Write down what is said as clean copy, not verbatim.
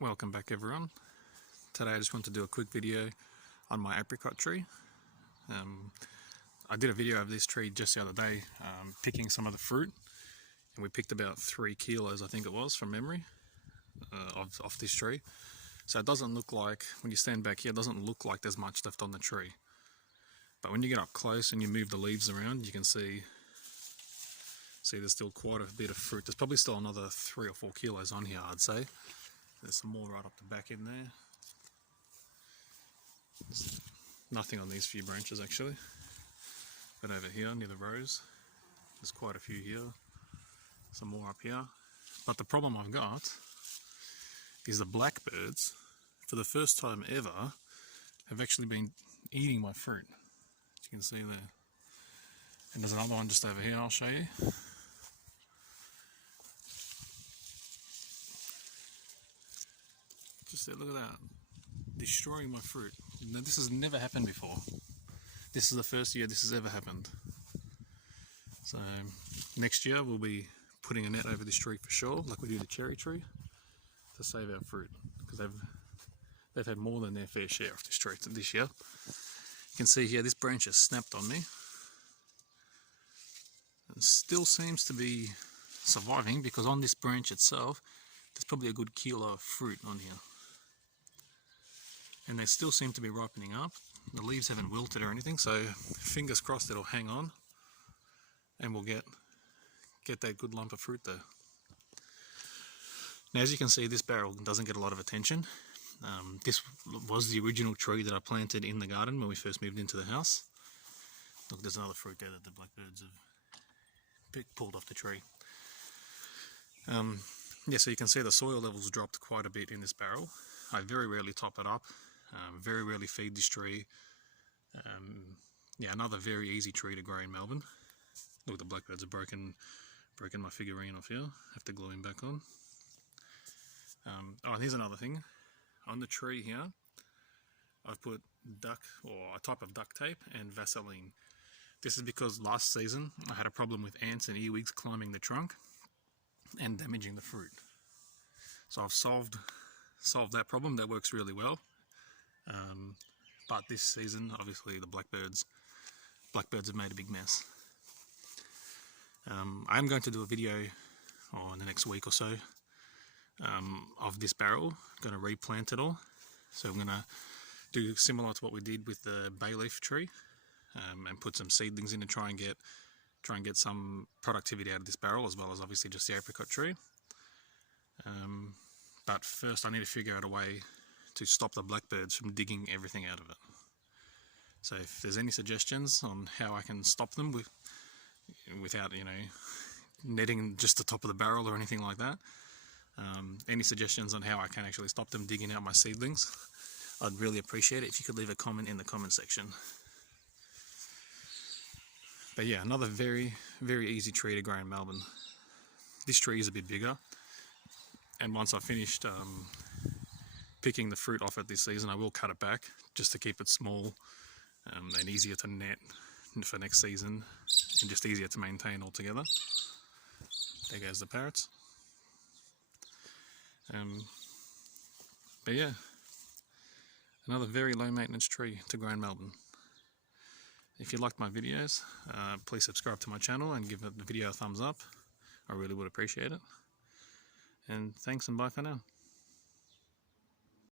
Welcome back everyone. Today I just want to do a quick video on my apricot tree. I did a video of this tree just the other day, picking some of the fruit, and we picked about 3 kilos, I think it was, from memory, off this tree. So it doesn't look like, when you stand back here, it doesn't look like there's much left on the tree. But when you get up close and you move the leaves around, you can see there's still quite a bit of fruit. There's probably still another 3 or 4 kilos on here, I'd say. There's some more right up the back in there. There's nothing on these few branches actually. But over here near the rose, there's quite a few here. Some more up here. But the problem I've got is the blackbirds, for the first time ever, have actually been eating my fruit. As you can see there. And there's another one just over here, I'll show you. Just there, look at that. Destroying my fruit. Now, this has never happened before. This is the first year this has ever happened. So next year we'll be putting a net over this tree for sure, like we do the cherry tree, to save our fruit, because they've had more than their fair share of this tree this year. You can see here this branch has snapped on me. It still seems to be surviving, because on this branch itself there's probably a good kilo of fruit on here. And they still seem to be ripening up. The leaves haven't wilted or anything, so fingers crossed it'll hang on and we'll get that good lump of fruit there. Now, as you can see, this barrel doesn't get a lot of attention. This was the original tree that I planted in the garden when we first moved into the house. Look, there's another fruit there that the blackbirds have pulled off the tree. Yeah, so you can see the soil levels dropped quite a bit in this barrel. I very rarely top it up. Very rarely feed this tree. Yeah, another very easy tree to grow in Melbourne. Look, the blackbirds have broken my figurine off here. Have to glue him back on. Oh, and here's another thing. On the tree here, I've put a type of duct tape and Vaseline. This is because last season I had a problem with ants and earwigs climbing the trunk and damaging the fruit. So I've solved that problem. That works really well. But this season, obviously, the blackbirds have made a big mess. I'm going to do a video in the next week or so of this barrel. I'm going to replant it all. So I'm going to do similar to what we did with the bay leaf tree, and put some seedlings in to try and get some productivity out of this barrel, as well as obviously just the apricot tree. But first I need to figure out a way to stop the blackbirds from digging everything out of it. So if there's any suggestions on how I can stop them without, netting just the top of the barrel or anything like that, any suggestions on how I can actually stop them digging out my seedlings, I'd really appreciate it if you could leave a comment in the comment section. But yeah, another very, very easy tree to grow in Melbourne. This tree is a bit bigger, and once I've finished picking the fruit off it this season, I will cut it back just to keep it small and easier to net for next season, and just easier to maintain altogether. There goes the parrots. But yeah, another very low maintenance tree to grow in Melbourne. If you liked my videos, please subscribe to my channel and give the video a thumbs up. I really would appreciate it. And thanks and bye for now.